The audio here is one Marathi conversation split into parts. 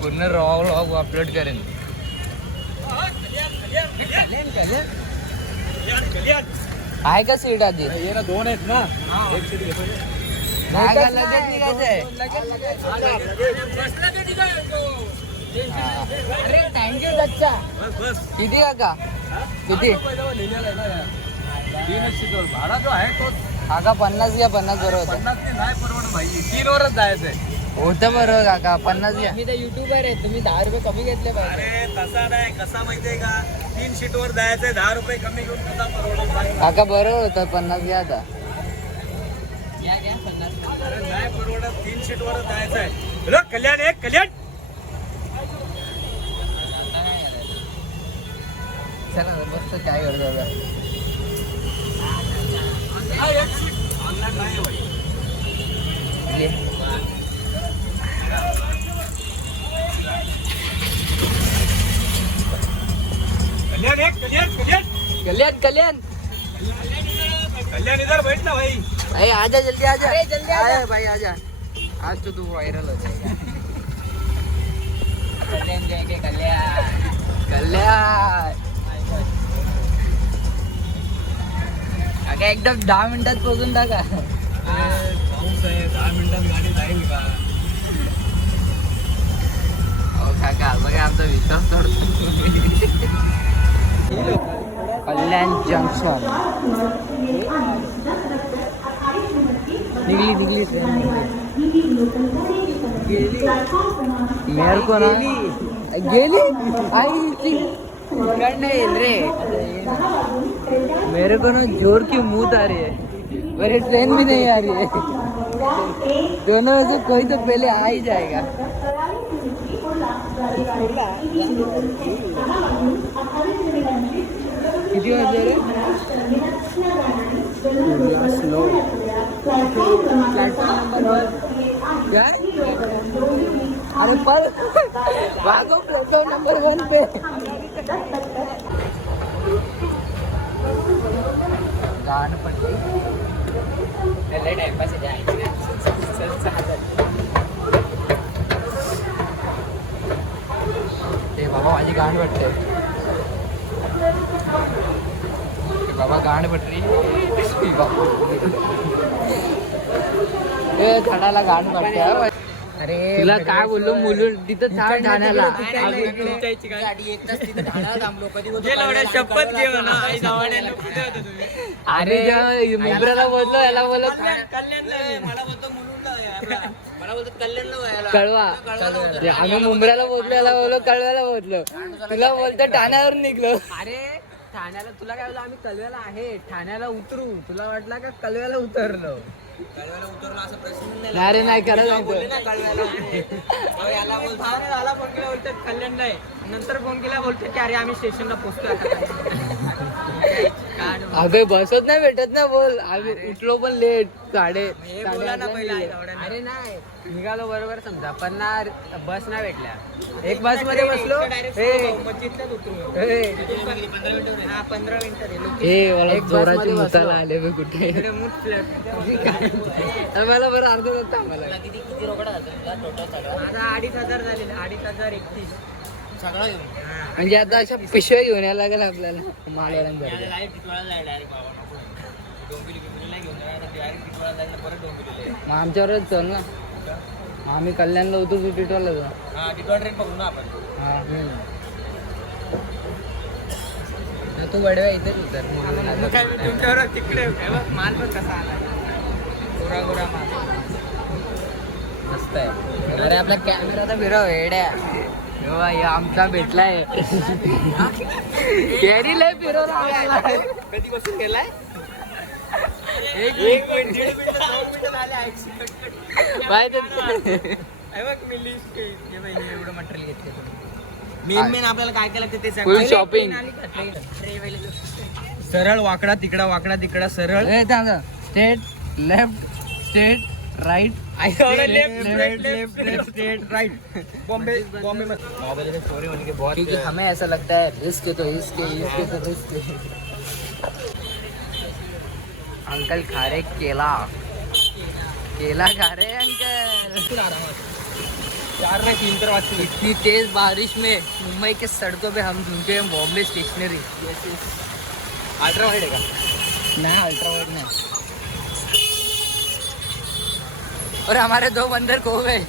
पूर्ण व्लॉग अपलोड करेन. आहे का सीट आधी? ये ना 2 आहेत ना. एक सीट घेतो. नाही का लगेच निघायचंय? अरे थँक्यू बच्चा. किती काका? किती? भाडा जो आहे तो काका 50 घ्या. 50 बरोबर होतं. 50 नाही परवडत भाई. 3 वरच जायचंय. होतं बरोबर काका. 50 घ्या. मी तर युट्यूबर आहे. तुम्ही 10 रुपये कमी घेतले पाहिजे. अरे तसा नाही. कसा माहितीये का 3 सीटवर जायचंय. 10 रुपये कमी घेऊन कसा परवडत भाई. काका बरोबर होतं. 50 घ्या आता. घ्या 50. अरे नाही परवडत. 3 सीटवर जायचंय. हॅलो कल्याण एक कल्याण. चला मस्त काय करतो आता. एक सीट ऑनलाईन नाही भाई. ये. कल्याण एक कल्याण कल्याण कल्याण कल्याण कल्याण इधर बैठ ना भाई. अरे आजा जल्दी आजा. अरे जल्दी आजा. अरे भाई आजा. आज तो तू वायरल हो जाएगा. कल्याण जाएंगे कल्याण. कल्याण काका एकदम 10 मिनिटात पोहोचून टाका. पाऊस आहे 10 मिनिटात गाडी जाईल का. हो काका बघा आमचा विश्वास तोडतो. कल्याण जंक्शन निघली ट्रेन मेरे को ना गेली आई नहीं रे. मेरे को ना जोर की मूत आ रही है. मेरी ट्रेन भी नहीं आ रही है. दोनों में से कोई तो पहले आ ही जाएगा. किती वाजले रे? स्लो काय? अरे पर भागो प्लेटफॉर्म नंबर 1 पे. गाणपट्टी टाइमपास जाएंगे. ते बाबा माझी गाण वाटते. बाबा गाण पटरी झाडाला गाण वाटते. अरे तुला काय बोललो मुलून तिथं झाड ठाण्याला. गाडी एक तास तिथे ढाण्याला थांबलो. कधी शपथ घे म्हणा. अरे मुंबऱ्याला बोललो याला बोललो मला बोलतो कल्याणला व्हायला. कळवा. आम्ही मुंबऱ्याला बोललो याला बोललो कळव्याला बोललो. तुला बोलतो ठाण्यावरून निघलो. अरे ठाण्याला तुला काय बोलतो आम्ही कलव्याला आहे. ठाण्याला उतरू. तुला वाटला का कलव्याला उतरलो. कलव्याला उतरलो असा प्रश्न नाही. अरे नाही करत याला बोलतो याला फोन केला बोलतात कल्याण नाही. नंतर फोन केला बोलतो की अरे आम्ही स्टेशनला पोहोचतोय आता. अगं बसत नाही भेटत ना. बोल आम्ही उठलो पण लेट. अरे नाही निघालो बरोबर समजा पण ना बस नाही भेटल्या. एक बस मध्ये बसलो. 15 मिनिटं हे मला जोराची मुताला आले बे कुठे. मला बरं अर्ध होत आम्हाला. किती रोकडा झाला आता 2,500 झाले. 2,531 सगळं घेऊन. म्हणजे आता अशा पिशव्या घेऊन यायला लागेल आपल्याला मालवाड्यांचा. मग आमच्यावरच चल ना. आम्ही कल्याणला होतो तू टिटवाला जा. ट्रेन बघू ना आपण. तू वडव्या इथेच उतर. तुमच्यावर तिकडे माल पण कसा आला. गोरा माल मस्त आहे. अरे आपला कॅमेरा तर फिरव येड्या. आमचा भेटलाय. कॅरी लय फिरवला आम्हाला. कधी बसून गेलाय. एक मिनिट एवढं मटेरियल घेतले. मेन आपल्याला काय काय लागतं ते फुल शॉपिंग. सरळ वाकडा तिकडा वाकडा तिकडा सरळ. Straight left straight right. क्योंकि हमें ऐसा लगता है रिस्क तो इसके तो रिस्क. अंकल खा रहे केला. केला खा रहे अंकल. 4 नाही 3 तर वाजतील. इतनी तेज बारिश में मुंबई के सड़कों पे हम ढूंढते हैं बॉम्बे स्टेशनरी. अल्ट्रा वाईड आहे का? नहीं अल्ट्रा वाइड नहीं. और हमारे 2 बंदर खो गए.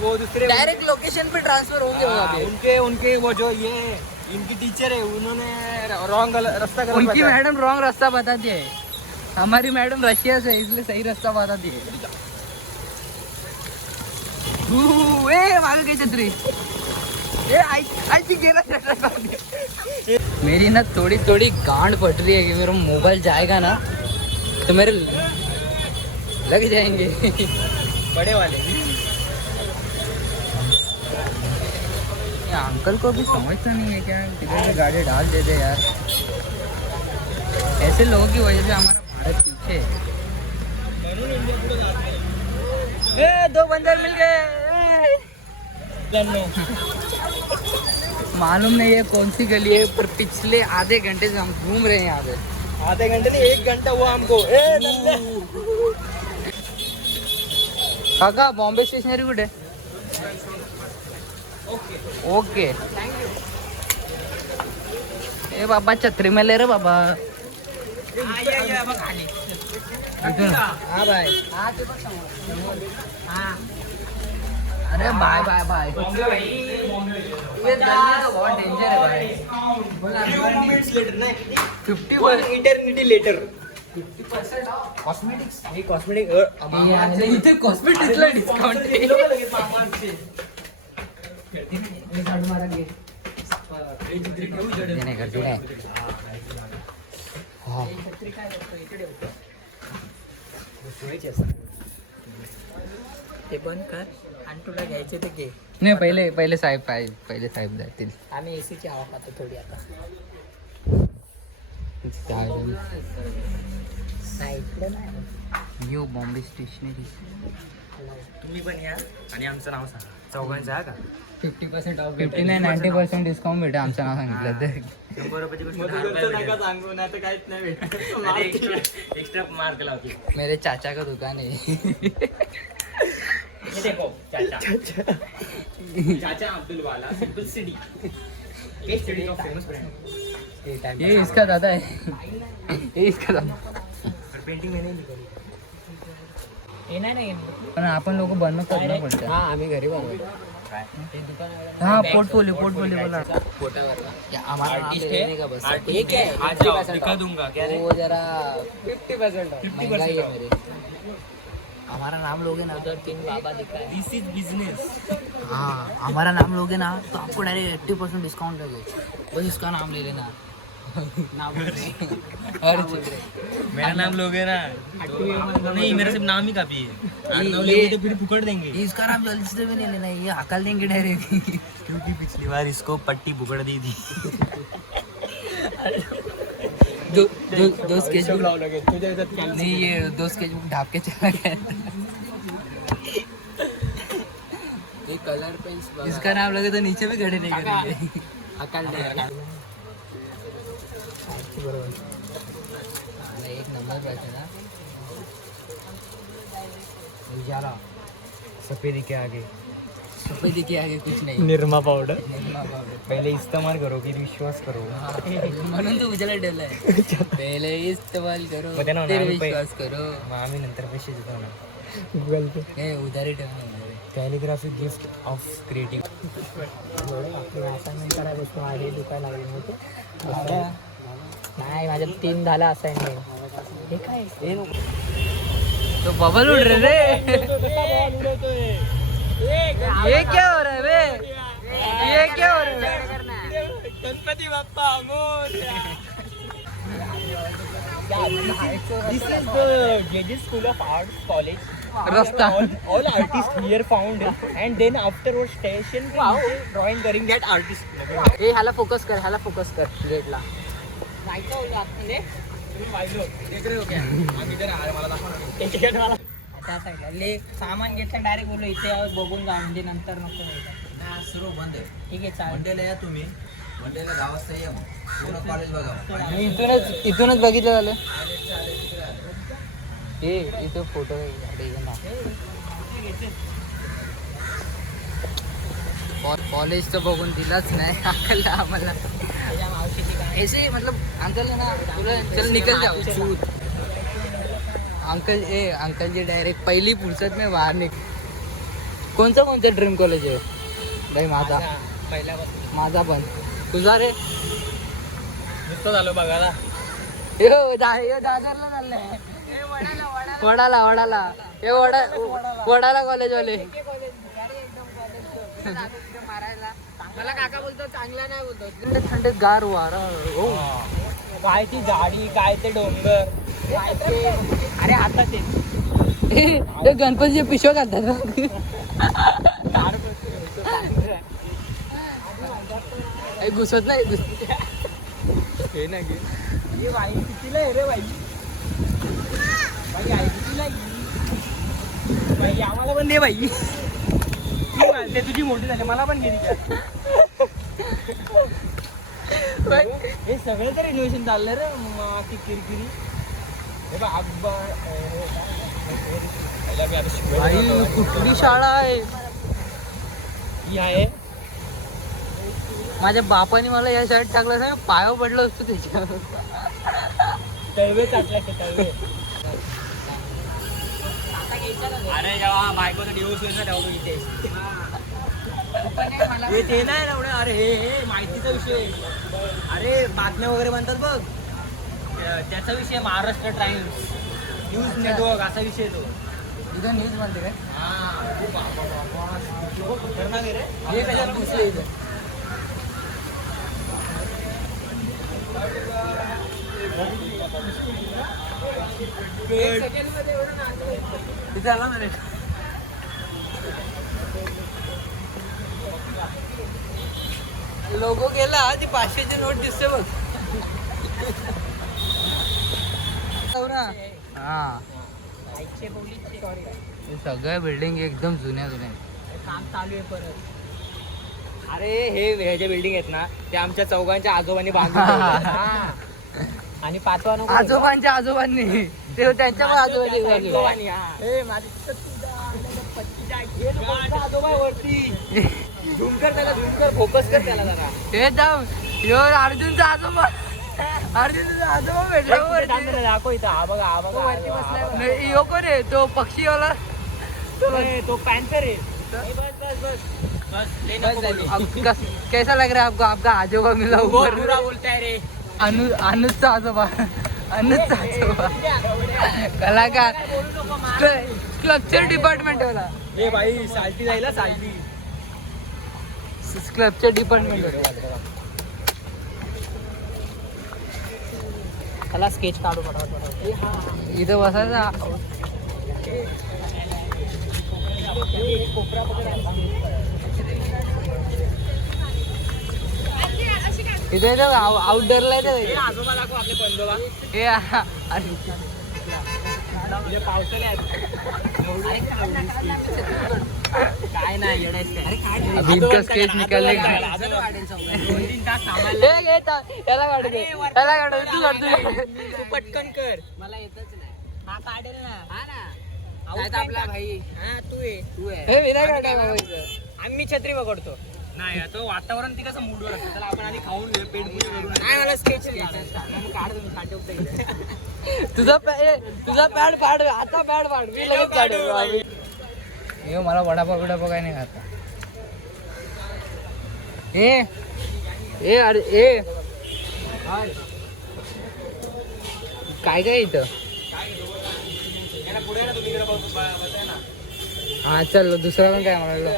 वो दूसरे डायरेक्ट लोकेशन पे ट्रांसफर हो गए वो अभी. उनके वो जो ये इनकी टीचर है उन्होंने रॉन्ग रास्ता कर उनकी मैडम रॉन्ग रास्ता बताती है. हमारी मैडम रशिया से है, इसलिए सही रास्ता बताती है. ए मागे गई छतरी. ए आई गेला. मेरी ना थोड़ी थोड़ी गांड फट रही है कि मेरा मोबाइल जाएगा ना तो मेरे लग जाएंगे बड़े वाले. ये अंकल को भी समझता नहीं है क्या किधर से गाड़ी डाल देते यार. ऐसे लोगों की वजह से हमारा भारत पीछे है. ए 2 बंदर मिल गए. मालूम नहीं है कौन सी गली है पर पिछले आधे घंटे से हम घूम रहे हैं यहाँ पे. आधे घंटे नहीं 1 घंटा हुआ हमको. काका बॉम्बे स्टेशनरी कुठे. ओके. ए बाबा छत्री में ले रे बाबा. हाँ भाई. अरे बाय बाय बाय. ये गली तो बहुत डेंजर है भाई. 50% इटर्निटी लेटर. 50% ऑफ. कॉस्मेटिक्स हे कॉस्मेटिक इथे कॉस्मेटिक्सला डिस्काउंट आहे. नाही गर्दी नाही. ते बंद कर आणि तुला घ्यायचे ते घे. नाही पहिले साहेब जातील. आम्ही एसीची हवा खातो थोडी आता. साईडला नाही. New Bombay stationery. तुम्ही पण या आणि आमचं नाव सांगा. चौघांचं आहे का? 50% ऑफ. 50 नाही 90% डिस्काउंट भेटेल आमचं नाव सांगितलं तर. 100 रुपयाची गोष्ट 10 रुपये नका सांगू नाही तर काहीच नाही भेटत. एक्स्ट्रा मार्क लावते. मेरे चाचा का दुकान है. ये देखो चाचा अब्दुल वाला सिंपल सिटी. ये सिटी का फेमस ब्रांड. ये इसका दादा है. ये इसका दादा. और पेंटिंग मैंने निकाली. हे नाही पण आपण लोक बनवून करणं पडतं. हा आम्ही घरी बनवू. हाँ पोर्टफोलियो बोला. हमारा आर्टिस्ट नाम लेने का बस. है. ये क्या है? आज जाओ दिखा दूंगा. क्या रे? वो जरा 50% ऑफ. महंगाई है मेरी. हमारा नाम लोगे ना उधर 3 बाबा दिखा है. दिस इज बिजनेस. हाँ हमारा नाम लोगे ना तो आपको डायरेक्ट 80% डिस्काउंट लगेगा. बस इसका नाम ले लेना. नाम बोल रहे. और मेरा नाम लोगे ना नहीं मेरा सिर्फ नाम ही काफी है. ये तो फिर फुकड़ देंगे इसका नाम जल्दी से भी नहीं लेना. ये हकल देंगे डायरेक्ट. क्योंकि पिछली बार इसको पट्टी फुकड़ दी थी. दो स्केचबुक लगे तुझे नहीं. ये 2 स्केचबुक ढाप के चला गया. हे कलर पेन्स बघा. इसका नाम लगे तो नीचे भी खड़े नहीं करेंगे. अकाल दे. एक नंबर पाहिजे ना. उजाला सफेदी के आगे सफेदी के आगे कुछ नहीं. Nirma powder Nirma powder. पहले इस्तेमाल करो फिर विश्वास करो. म्हणून तू उजाला ठेवलाय. पहिले इस्तेमाल करो मग त्यांना फिर 9 रुपये. विश्वास करो. मग आम्ही नंतर पैसे देतो ना. गूगल पे. हे उधारी ठेवणार. Calligraphy gift of creative. आपली असाइनमेंट करायला बसतो. हे दुकान लागले नव्हते. नाही माझ्या 3 झाला असाइनमेंट. हे काय हे तो बबल उड़ रहे रे. ये क्या हो रहा है बे. ये क्या हो रहा है. Ganpati Bappa This is the Geddes School of Arts College. रस्ता. All artists here found and then afterwards station के नीचे drawing करेंगे that artist. हे ह्याला फोकस कर. ह्याला फोकस कर. रेडला जायचं होतं आतमध्ये. तुम्ही पाहिलं. देख रहे हो क्या? आम्ही इधर आहे मला दाखवा. त्या साईडला ले सामान घेतलं डायरेक्ट बोललो इथे बघून जा म्हणजे नंतर नको व्हायला. सर्व बंद आहे. ठीक आहे चालेल. मंडेला या तुम्ही. मंडेला 10 वाजता या. पूर्ण कॉलेज बघा. इथूनच बघितलं झालं. हे इथं फोटो कॉलेज तर बघून दिलाच नाही अंकल आम्हाला. ऐसे मतलब अंकल है ना बोला चल निकल जाओ छूट. अंकल जी डायरेक्ट पहिली फुर्सत में बाहेर कोणतं ड्रीम कॉलेज आहे भाई? माझा पण. तुझा रे? नुसतं झालो बघायला. दादरला चाललंय. वडाला हे वडाला कॉलेज वाले. मला काका बोलतो चांगला नाही बोलतो. थंड गार वारा. काय ती झाडी, काय ते डोंगर, अरे आता ते गणपतीचे पिशव्या घालतात. घुसत नाही हे ना घे. हे बाई कितीला आहे रे बाई? बाई आई कितीला आहे? बाई आम्हाला पण दे बाई. ते तुझी मोठी झाली मला पण घे. हे सगळं तर रिनोव्हेशन चाललंय रे किरकिरी. हे कुठली शाळा आहे ही आहे. माझ्या बापाने मला या शाळेत टाकलं असं पायावर पडलं असतो त्याच्या. तळवे चाटला तळवे. अरे जेव्हा बायकोचा डिवोर्स होईल ना तेव्हा इथे ते नाही एवढं. अरे हे माहितीचा विषय. अरे बातम्या वगैरे म्हणतात बघ त्याचा विषय. महाराष्ट्र टाइम्स न्यूज नेटवर्क असा विषय तो. इथं न्यूज म्हणते काय? खतरनाक आहे रे. हे कशाला घुसले इथं? तिथे आला ना रे. लोगो गेला ती 500ची नोट दिसते बघ. हा सगळ्या बिल्डिंग एकदम जुन्या काम चालू आहे परत. अरे हे ह्याच्या बिल्डिंग आहेत ना ते आमच्या चौघांच्या आजोबांनी बांधून आणि पाचवा नको. आजोबांच्या आजोबांनी ते त्यांच्या पण आजोबांनी. आजोबा वरती झुमकर त्याला झुमकर फोकस कर त्याला जरा. हे जाऊ यो अर्जुनचा आजोबा. अर्जुनचा आजोबा भेटला दाखव इथं. हा बघा हा बघा वरती बसलाय. यो कोण आहे तो पक्षीवाला? तो पॅन्थर आहे. कैसा लग रहा है आपको? आपका आजोबा मिला ऊपर. बुरा बोलताय रे. अनुजचा आजोबा. अनुजचा आजोबा कलाकार. स्कल्पचर डिपार्टमेंट वाला. हे भाई साल्टी जायला साल्टी. स्कल्पचर डिपार्टमेंट त्याला स्केच काढू पटापट. इथं बसायचा. इथे आउटडोअरला हे आजोबा दाखव आपले पंजोबा. हे पावसाळे काय नाही इनका स्केच निकालने का. याला काढू दे. याला काढू दे. तू काढतो. तू पटकन कर. मला येतच नाही. हा काढेल ना. हा ना आपला भाई. हा तू आहे. हे विना काढा बाबा इथं. आम्ही छत्री पकडतो. नाही तो वातावरण ती कसं मूडवर असतं त्याला आपण आधी खाऊन घेऊ पेट नाही. मला स्केच तुझा पॅड फाड. आता पॅड फाड. मी लगेच काढेल. हे मला वडापाव काय नाही खाता. अरे काय काय इथं? पुढे ना तुम्ही बसाय ना. हा चल दुसरा पण काय म्हणालो.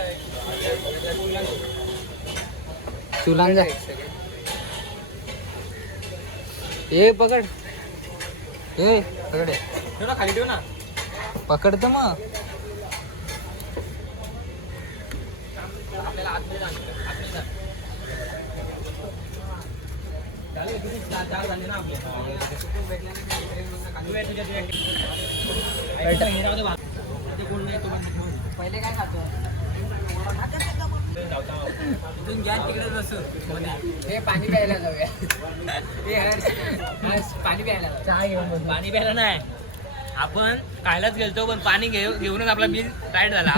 तुलान जा. हे पकड. हे पकड. ठेव ना खाली ठेव ना. पकडतो मग. आपल्याला आतमध्ये झाले ना पहिले काय खातो? इथून घ्या तिकडे बसू. हे पाणी प्यायला जाऊया. पाणी प्यायला पाणी प्यायला नाही. आपण खायलाच गेलतो पण पाणी घेऊनच आपला बिल टाईट झाला.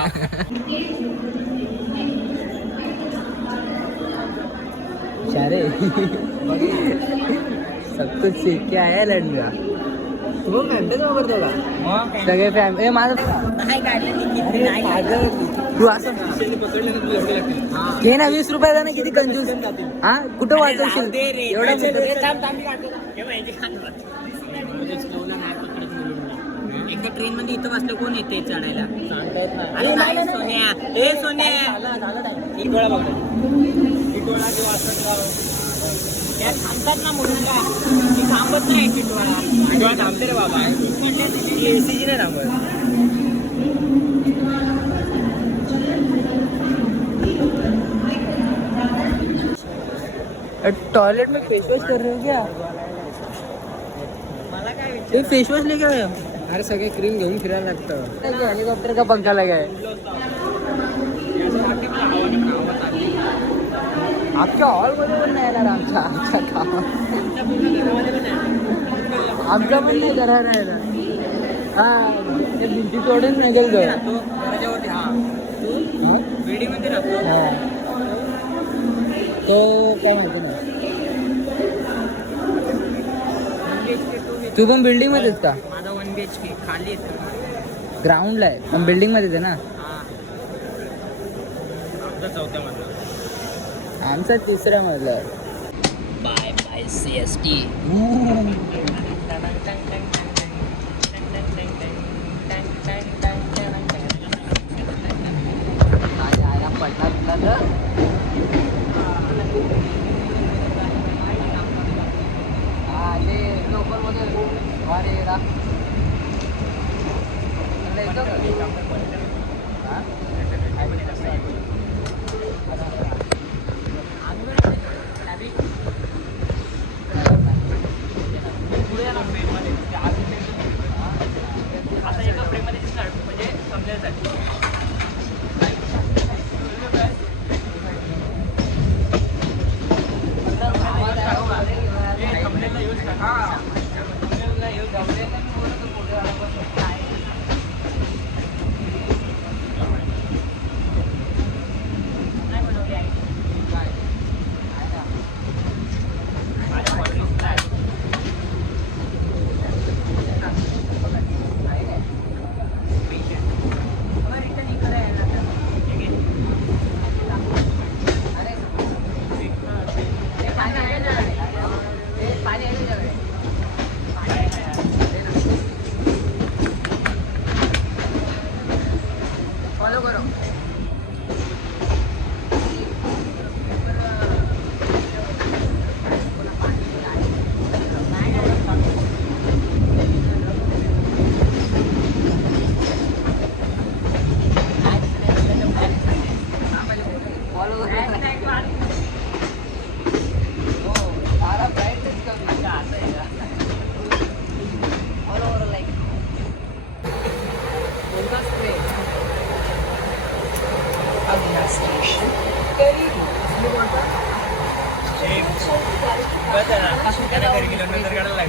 सारे सब कुछ सीख के आया लड़का. सगळे फॅमिली माझं तू असं घे ना 20 रुपयाचा ना किती कंजूस. हा कुठं वाचवशील एवढं एकदा ट्रेन मध्ये इथं बसलं कोण येते चढायला अरे नाही सोन्या ए सोन्या इटोळा बघ इटोळा जो असतात त्या थांबतात ना म्हणून काय ती थांबत नाही इटोळा थांबते रे बाबा एसीजी नाही थांबत. टॉयलेट में फेस वॉश कर रहे हो क्या? मला काय ये फेस वॉश लेके आए हो? अरे सगळे क्रीम घेऊन फिरायला लागतं. हेलीकॉप्टर का पंखा लगा है आपल्या हॉलमध्ये पण नाही येणार आमच्या आमच्या पण नाही घरा नाही येणार. हा ते भिंती तोडून निघेल तो. घराच्यावरती हा बिल्डिंग मध्ये राहतो. हा. तो काय माहिती नाही. तू पण बिल्डिंग मध्येच का? माझा 1 BHK खाली येतो ग्राउंडला आहे पण बिल्डिंग मध्येच आहे ना. आमचा 4थ्या मधला आमचा 3ऱ्या मधला आहे. Bye bye CST. किलोमीटर